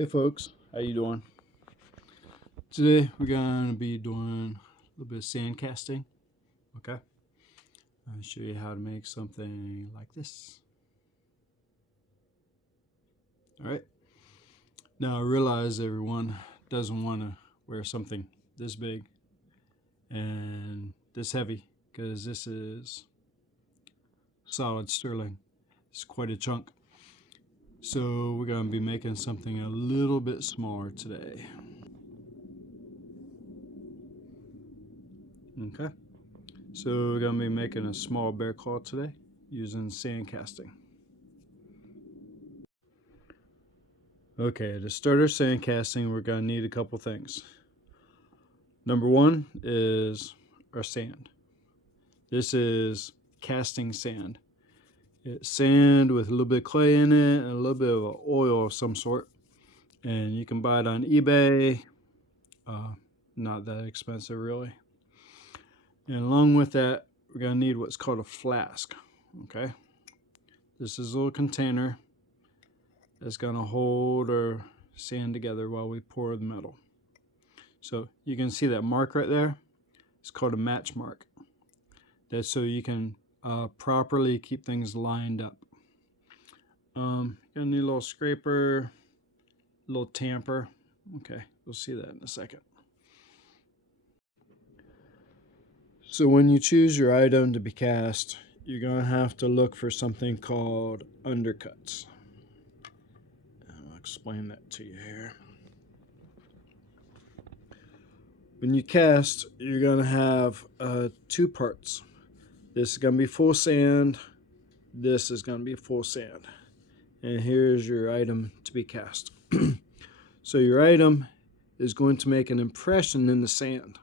Hey folks, how you doing? Today we're gonna be doing a little bit of sand casting. Okay, I'll show you how to make something like this. All right. Now I realize everyone doesn't want to wear something this big and this heavy because this is solid sterling. It's quite a chunk. So we're gonna be making something a little bit smaller today. Okay. So we're gonna be making a small bear claw today using sand casting. Okay, to start our sand casting, we're gonna need a couple things. Number one is our sand. This is casting sand. It's sand with a little bit of clay in it and a little bit of oil of some sort. And you can buy it on eBay. Not that expensive really. And along with that, we're gonna need what's called a flask. Okay, this is a little container that's gonna hold our sand together while we pour the metal. So you can see that mark right there. It's called a match mark. That's so you can properly keep things lined up. You're gonna need a little scraper, a little tamper. Okay, we'll see that in a second. So when you choose your item to be cast, you're gonna have to look for something called undercuts. I'll explain that to you here. When you cast, you're gonna have two parts. This is gonna be full sand. This is gonna be full sand. And here's your item to be cast. So your item is going to make an impression in the sand.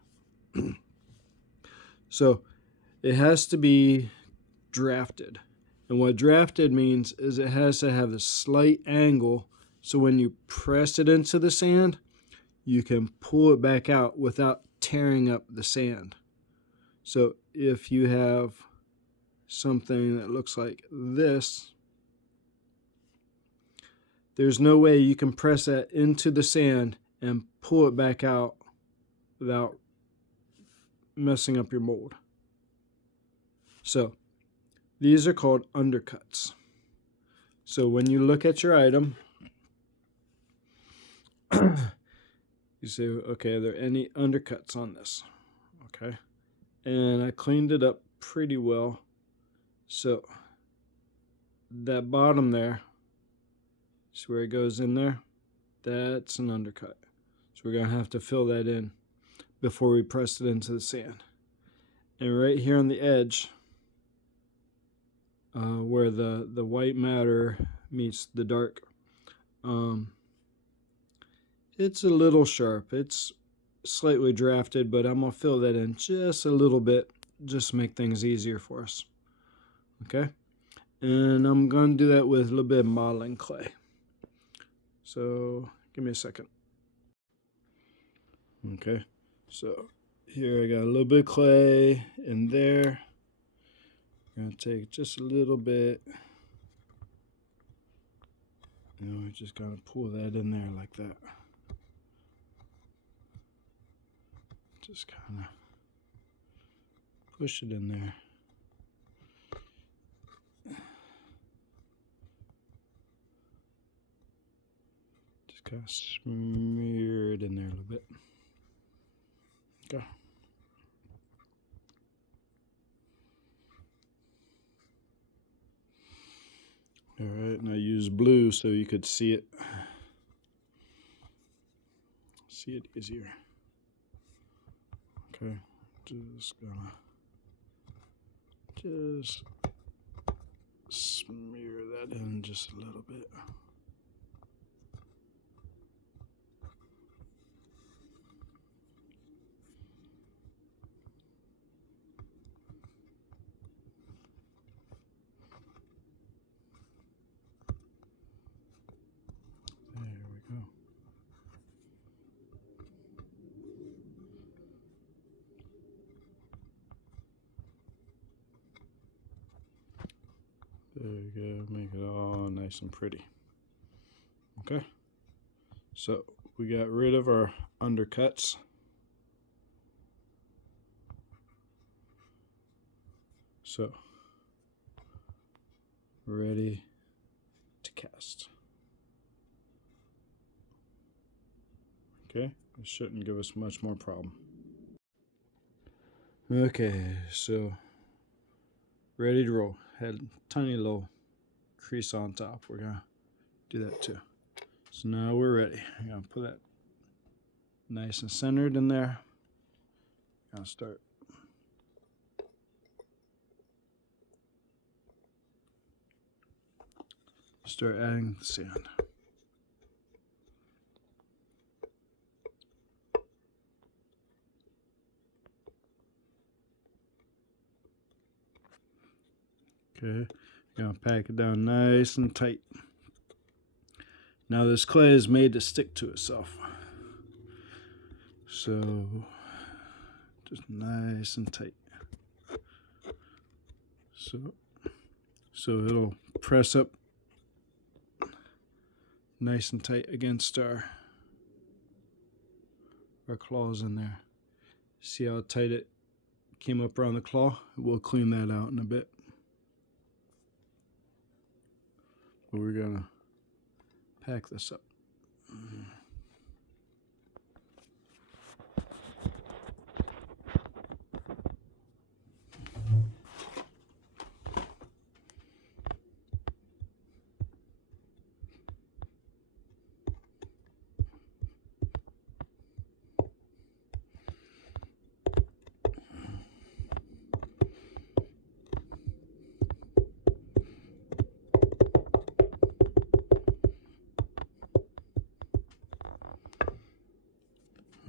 So it has to be drafted. And what drafted means is it has to have a slight angle so when you press it into the sand, you can pull it back out without tearing up the sand. So if you have something that looks like this, there's no way you can press that into the sand and pull it back out without messing up your mold. So these are called undercuts. So when you look at your item, you say, okay, are there any undercuts on this? Okay. And I cleaned it up pretty well. So that bottom there, see where it goes in there? That's an undercut. So we're going to have to fill that in before we press it into the sand. And right here on the edge, where the white matter meets the dark, it's a little sharp. It's slightly drafted, but I'm going to fill that in just a little bit, just to make things easier for us. Okay? And I'm going to do that with a little bit of modeling clay. So give me a second. Okay, so here I got a little bit of clay in there. I'm going to take just a little bit. And we're just going to pull that in there like that. Just kind of push it in there. Just kind of smear it in there a little bit. Okay. All right, and I use blue so you could see it. See it easier. Okay, just gonna smear that in just a little bit. There we go. There you go, make it all nice and pretty. Okay, So we got rid of our undercuts. So ready to cast. Okay, this shouldn't give us much more problem. Okay, so ready to roll. Had a tiny little crease on top. We're gonna do that too. So now we're ready. I'm gonna put that nice and centered in there. Gonna start. Start adding the sand. Okay, gonna pack it down nice and tight. Now this clay is made to stick to itself. So just nice and tight. So it'll press up nice and tight against our claws in there. See how tight it came up around the claw? We'll clean that out in a bit. But we're gonna pack this up.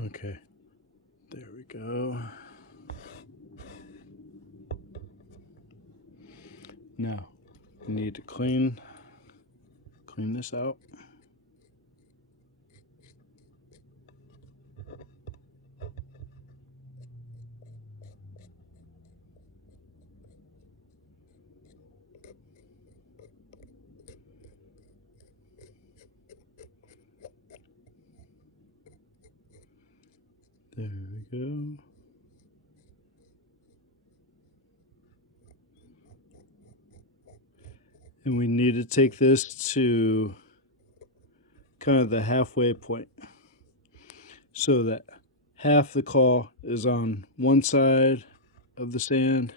Okay, there we go. Now, we need to clean this out. There we go. And we need to take this to kind of the halfway point so that half the claw is on one side of the sand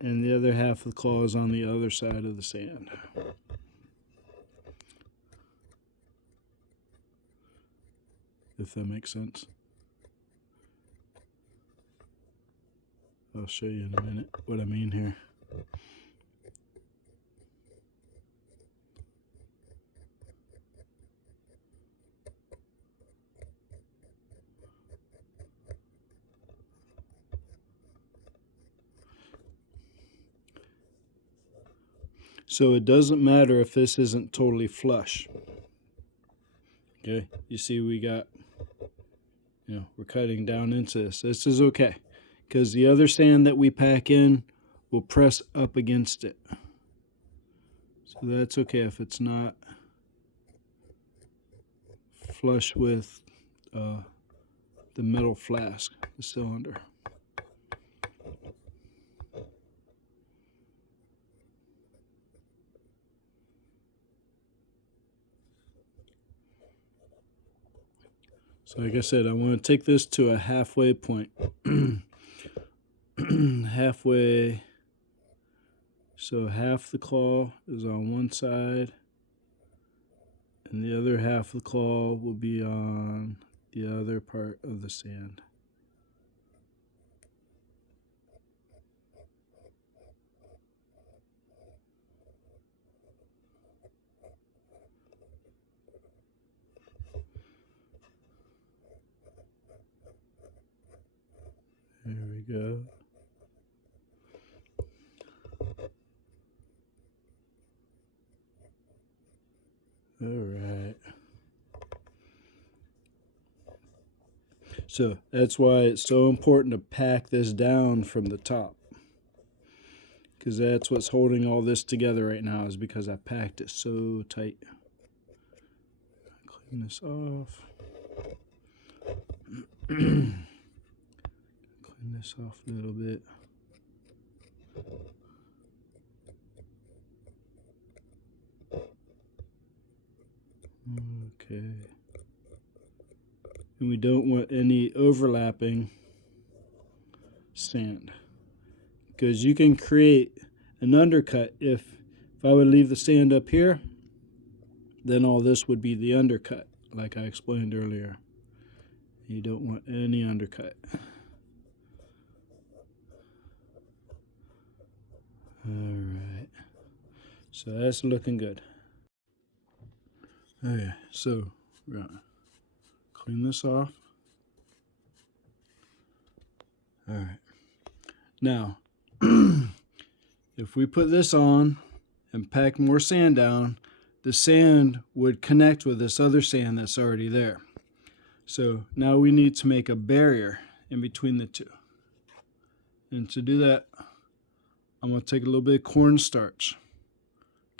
and the other half of the claw is on the other side of the sand. If that makes sense. I'll show you in a minute what I mean here. So it doesn't matter if this isn't totally flush. Okay, you see we got, we're cutting down into this. This is okay, because the other sand that we pack in will press up against it. So that's okay if it's not flush with the metal flask, the cylinder. So like I said, I want to take this to a halfway point. Halfway. So half the claw is on one side, and the other half of the claw will be on the other part of the sand. There we go. All right. So that's why it's so important to pack this down from the top. Because that's what's holding all this together right now, is because I packed it so tight. Clean this off. Clean this off a little bit. Okay. And we don't want any overlapping sand, because you can create an undercut. If I would leave the sand up here, then all this would be the undercut, like I explained earlier. You don't want any undercut. Alright, so that's looking good. Okay, so we're gonna clean this off. Alright, now if we put this on and pack more sand down, the sand would connect with this other sand that's already there. So now we need to make a barrier in between the two. And to do that, I'm going to take a little bit of cornstarch.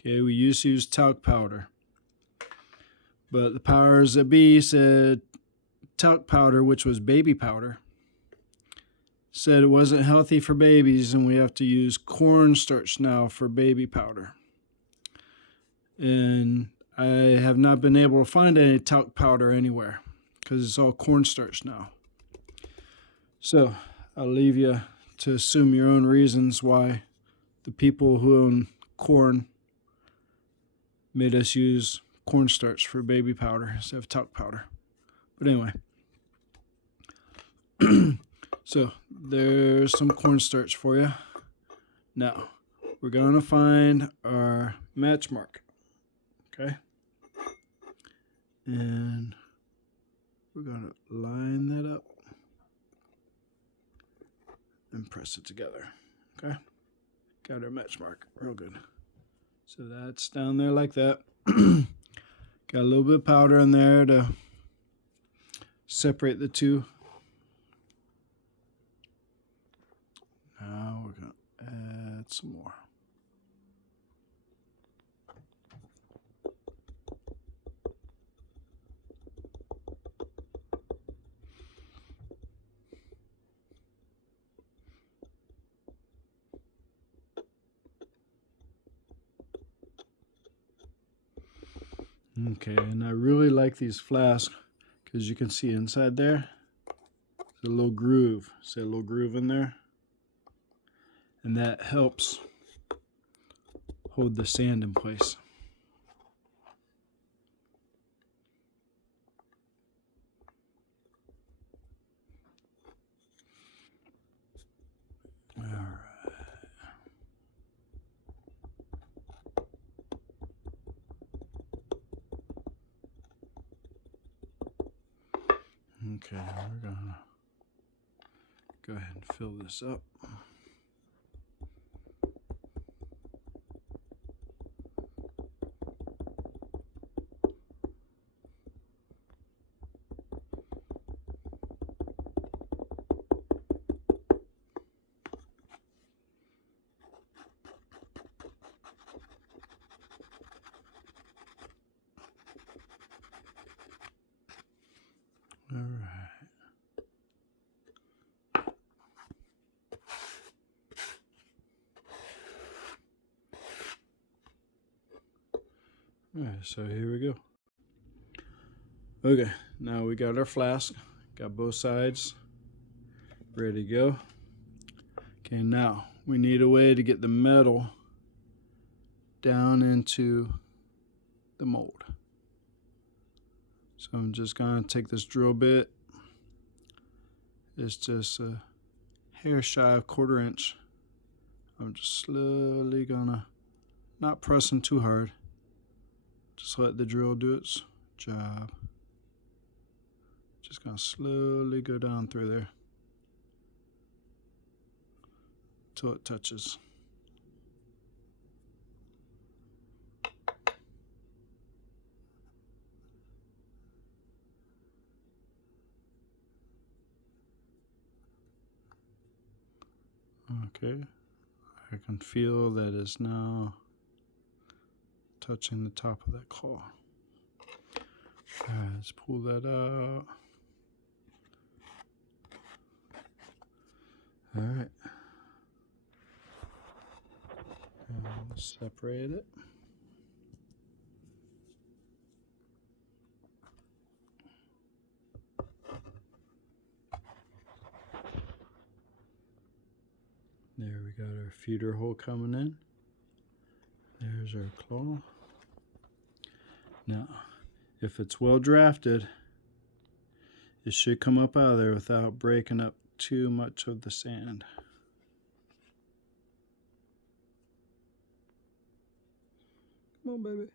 Okay, we used to use talc powder, but the powers that be said talc powder, which was baby powder, said it wasn't healthy for babies, and we have to use cornstarch now for baby powder. And I have not been able to find any talc powder anywhere because it's all cornstarch now. So I'll leave you to assume your own reasons why the people who own corn made us use cornstarch for baby powder instead of talc powder. But anyway, so there's some cornstarch for you. Now we're going to find our match mark. Okay, and we're going to line that up and press it together. Okay, got our match mark real good. So that's down there like that. Got a little bit of powder in there to separate the two. Now we're going to add some more. Okay, and I really like these flasks because you can see inside there, there's a little groove. See a little groove in there? And that helps hold the sand in place. All right. Okay, we're gonna go ahead and fill this up. All right. All right, so here we go. Okay, now we got our flask, got both sides ready to go. Okay, now we need a way to get the metal down into the mold. So I'm just gonna take this drill bit. It's just a hair shy of 1/4 inch. I'm just slowly gonna, not pressing too hard, just let the drill do its job. Just gonna slowly go down through there till it touches. Okay, I can feel that it's now touching the top of that claw. Alright, let's pull that out. Alright. Separate it. There we got our feeder hole coming in. There's our claw. Now, if it's well drafted, it should come up out of there without breaking up too much of the sand. Come on, baby.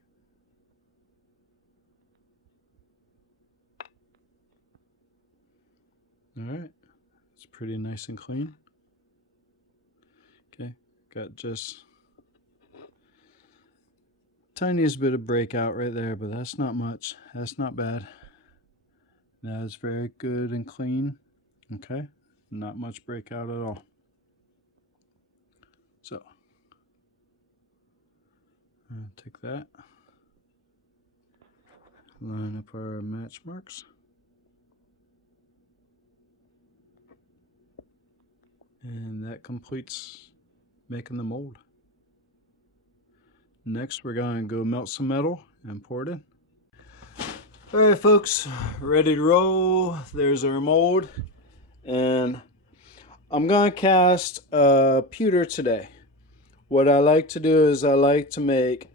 Alright, it's pretty nice and clean. Okay, got just tiniest bit of breakout right there, but that's not much. That's not bad. That's very good and clean. Okay, not much breakout at all. So, I'll take that, line up our match marks. And that completes making the mold. Next, we're going to go melt some metal and pour it in. Alright folks, ready to roll. There's our mold. And I'm going to cast a pewter today. What I like to do is I like to make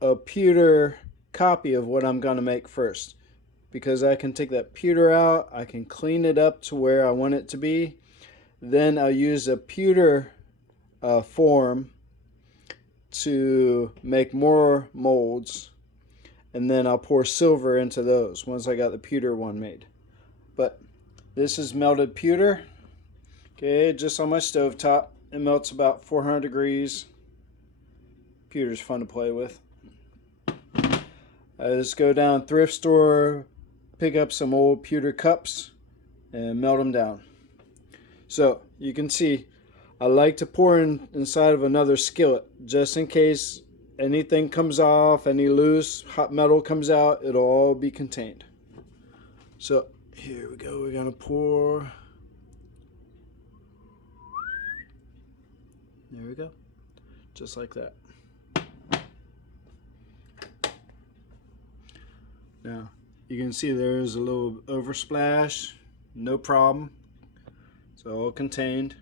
a pewter copy of what I'm going to make first. Because I can take that pewter out, I can clean it up to where I want it to be. Then I'll use a pewter form to make more molds, and then I'll pour silver into those once I got the pewter one made. But this is melted pewter, okay, just on my stove top. It melts about 400 degrees. Pewter's fun to play with. I just go down thrift store, pick up some old pewter cups, and melt them down. So you can see I like to pour inside of another skillet just in case anything comes off, any loose hot metal comes out, it'll all be contained. So here we go, we're gonna pour. There we go, just like that. Now you can see there's a little oversplash, no problem. It's all contained.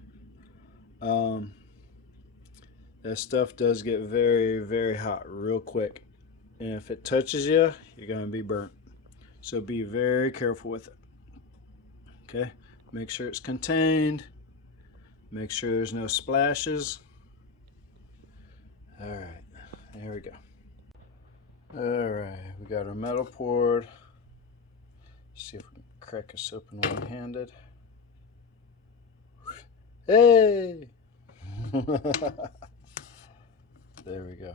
That stuff does get very, very hot real quick. And if it touches you, you're going to be burnt. So be very careful with it. Okay? Make sure it's contained. Make sure there's no splashes. Alright, there we go. Alright, we got our metal poured. See if we can crack this open one-handed. Hey! There we go.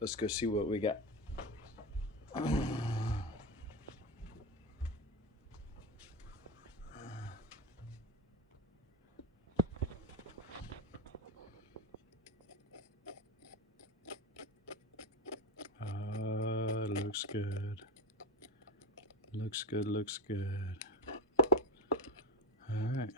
Let's go see what we got. Looks good. Looks good, looks good. All right.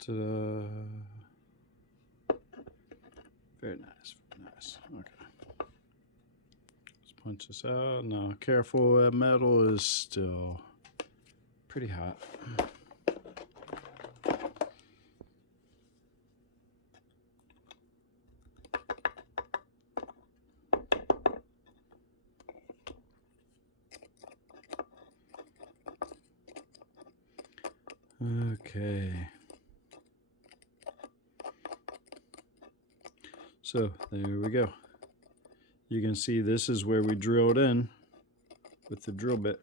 Ta-da. Very nice, very nice. Okay. Let's punch this out. Now, careful, that metal is still pretty hot. Okay. So there we go. You can see this is where we drilled in with the drill bit.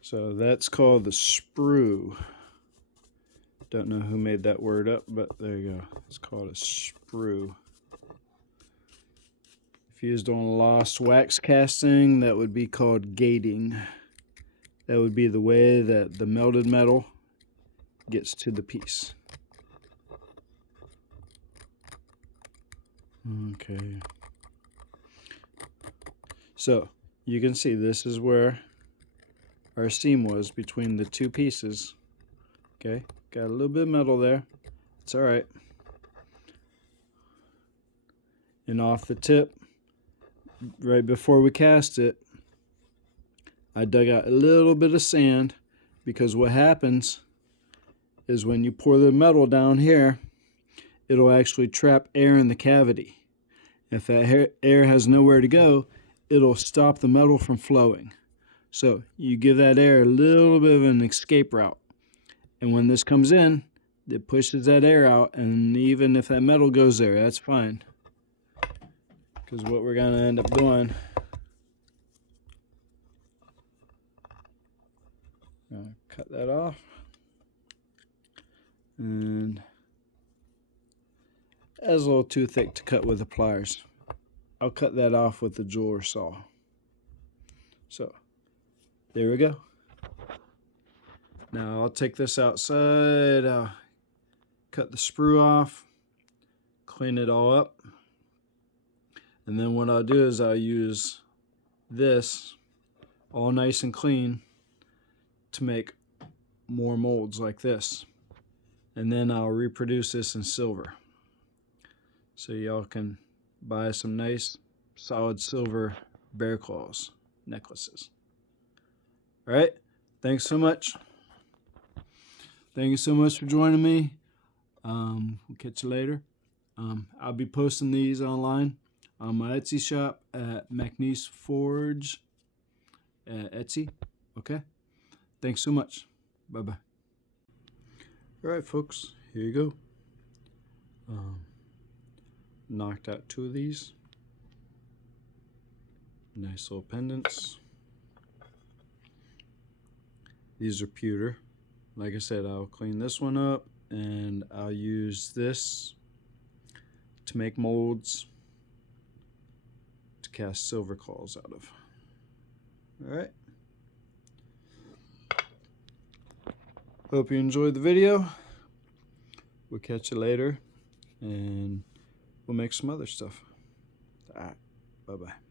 So that's called the sprue. Don't know who made that word up, but there you go. It's called a sprue. If used on a lost wax casting, that would be called gating. That would be the way that the melted metal gets to the piece. Okay. So you can see this is where our seam was between the two pieces. Okay, got a little bit of metal there. It's all right. And off the tip, right before we cast it, I dug out a little bit of sand, because what happens is when you pour the metal down here, it'll actually trap air in the cavity. If that air has nowhere to go, it'll stop the metal from flowing. So you give that air a little bit of an escape route. And when this comes in, it pushes that air out, and even if that metal goes there, that's fine. Because what we're going to end up doing, cut that off. And that's a little too thick to cut with the pliers. I'll cut that off with the jeweler saw. So there we go. Now I'll take this outside, cut the sprue off, clean it all up, and then what I'll do is I'll use this all nice and clean to make more molds like this, and then I'll reproduce this in silver, so y'all can buy some nice solid silver bear claws necklaces. All right, thanks so much. Thank you so much for joining me. We'll catch you later. I'll be posting these online on my Etsy shop at McNeese Forge at Etsy. Okay? Thanks so much. Bye-bye. All right, folks. Here you go. Knocked out 2 of these. Nice little pendants. These are pewter. Like I said, I'll clean this one up, and I'll use this to make molds to cast silver claws out of. All right. Hope you enjoyed the video. We'll catch you later, and we'll make some other stuff. All right. Bye-bye.